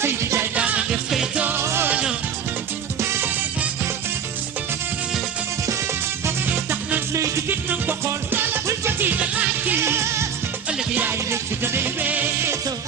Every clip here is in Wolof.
Seydi Njaay daa nga def kay tooño tax na léegi gis nañ ko xool bul ca tiita laaj ci ëllëg yaay rek ci gën a weesoo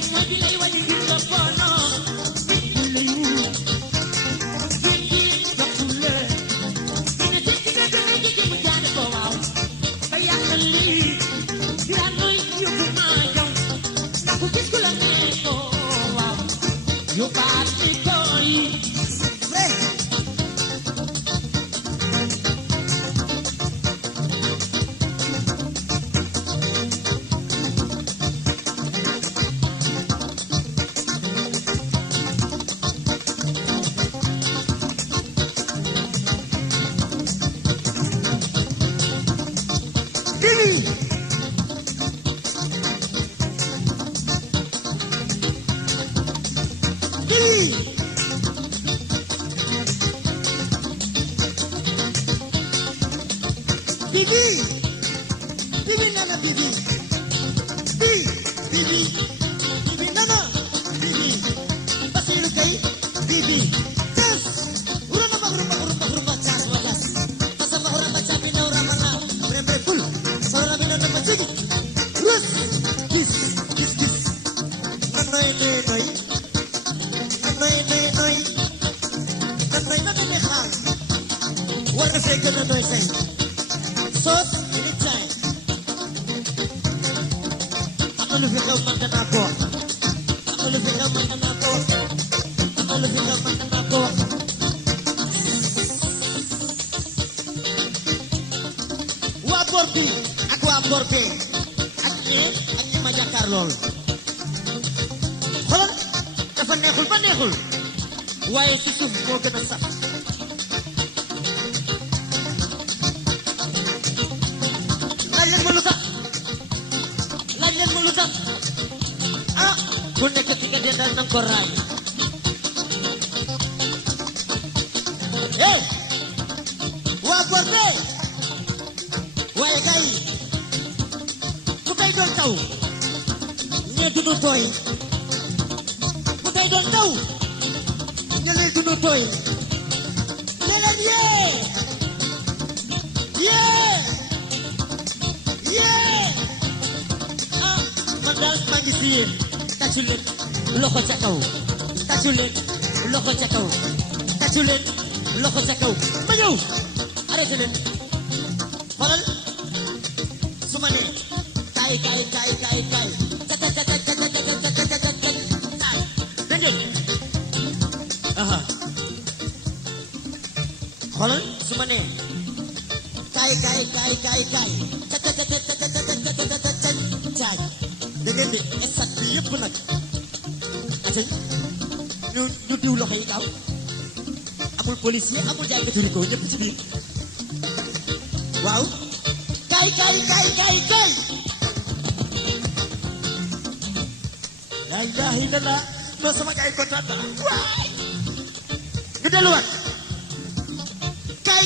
Say Bibi Bibi Nana Bibi Bibi Bibi Nana Bibi Basiru Kay Bibi Tes Urumba Chas Wajas Pasama Urumba Chapi na Uramana Rembre Full Saurami na Namachigi Rus Kiss Nanoy Nanoy Nanoy Nehal War na fekk Nanoy say Sos ini cay Am na lu fi xew man danaa ko wax Am na lu fi xew man danaa ko wax Am na lu fi xew man danaa ko wax waa bor bi ak waa bor bee ak ñi ma jàkkaar lool xoolal dafa neexul ba neexul waaye si suuf moo gën a saf laaj leen ma lu tax ah ku nekk ci nga dendal nanga ko raay eh waa bor bee waaye gars yi bu koy doon taw ñee du nu tooy bu koy doon taw ñe leen du nu tooy ne leen yee ah man daal maa ngi si yéen tàccu leen loxo ca kaw tàccu leen loxo ca kaw tàccu leen loxo ca kaw ma ñëw arrêté leen xoolal su ma nee kaay dégg ngeen aha xoolal su ma nee kaay caaj da ngeen di estat bi yëpp nag ate ñu diw loxo yi gaaw amul policier amul jàngatu riko ñëpp ci biir waaw kaay la ilaha illallah no sama gaay kontaan na waay ñu delluwaat kaay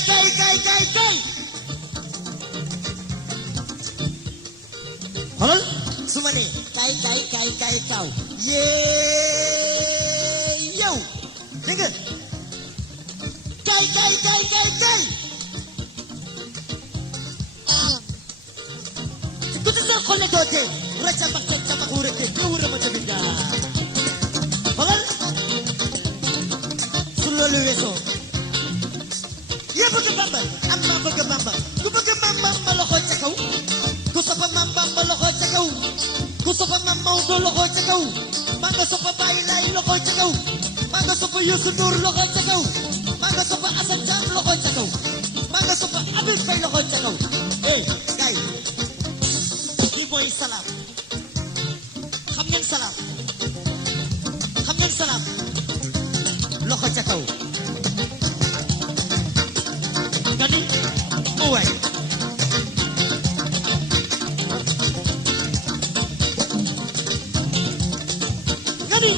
xoolal su ma nee kaay kaaw yee yow dégg nga kaay ku ci sa xol ne dootee racca mbak wurete te wurama tamit daa xoolal su loolu weesoo yee bëgg Bamba am maa bëgg Bamba ku bëgg Bamba loxo ca kaw ku soppa Maam Bamba loxo ca kaw ku soppa Maam Maodo loxo ca kaw maa nga soppa Baye Laay loxo ca kaw maa nga soppa Youssou Ndour loxo ca kaw maa nga soppa Assane Thiam loxo ca kaw maa nga soppa Habib Faye loxo ca kaw eh gay kii mooy salaam xam ngeen salaam loxo ca kaw nga ni mu waay nga ni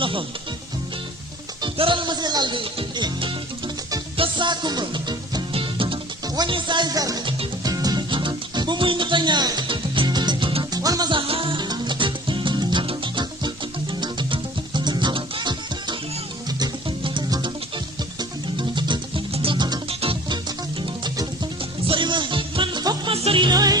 loxo teral ma si lal bi te saakuma wàññi saay fer bu muy nit a ñaay wan ma sax sori na man foog ma sori nooy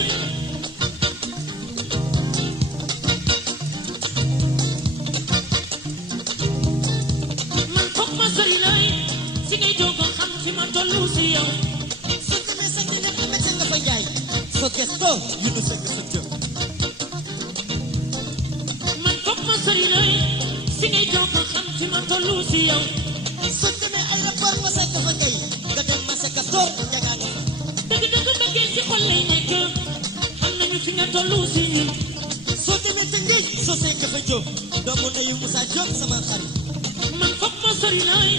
man foog ma sori nooy si ngay doog a xam fi ma tollu si yow soo demee sa ñi nekk métti nga fa jaay soo gëstoo yu nu sëgg sa jëm man foog ma sori nooy si ngay doog a xam fi ma tollu si yow soo demee ay rapport ma sekk fa kay nga dem ma sa kastoor jagaa nga fa dëgg bëggee si xol lay nekk xam nañu fi nga tollu si ñun soo demee te ngéej soo seen jafe jóob doomu nayu Moussa Diop sama xarit man foog ma sori nooy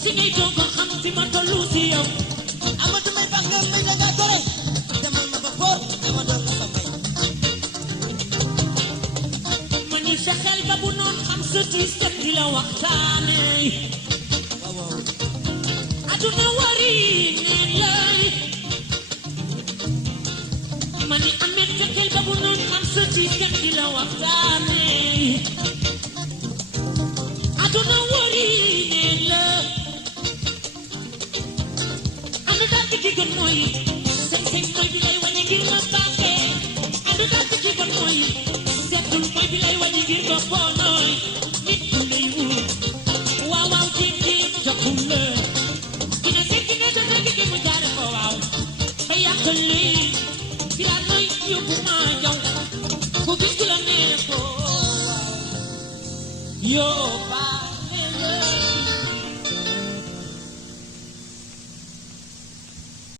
si ngay doog a xam fi ma tollu si yow Amadou may baax nga may da ngaa gore demal ma ba boor dama doon la fa may ma ni sa xel ba bu noon xam sa tiis dem di la waxtaane waaw waaw aduna wari neen lay ma ni amet sa xel ba bu noon xam sa tiis dem di la waxtaane aduna wari neen la andu daal di ci gën mooy sëñ mooy bi lay wane ngir ma baaxe andu daal di ci gën mooy seetul mooy bi lay wane ngir ma boonooy nit ku lay wut waaw waaw jéem jéem joxul la dina seet dina doon rek di mu jaare ko waaw ba yàqal lii di laa nooy yóbbu maa jaw ku gis ku la neex ko yoo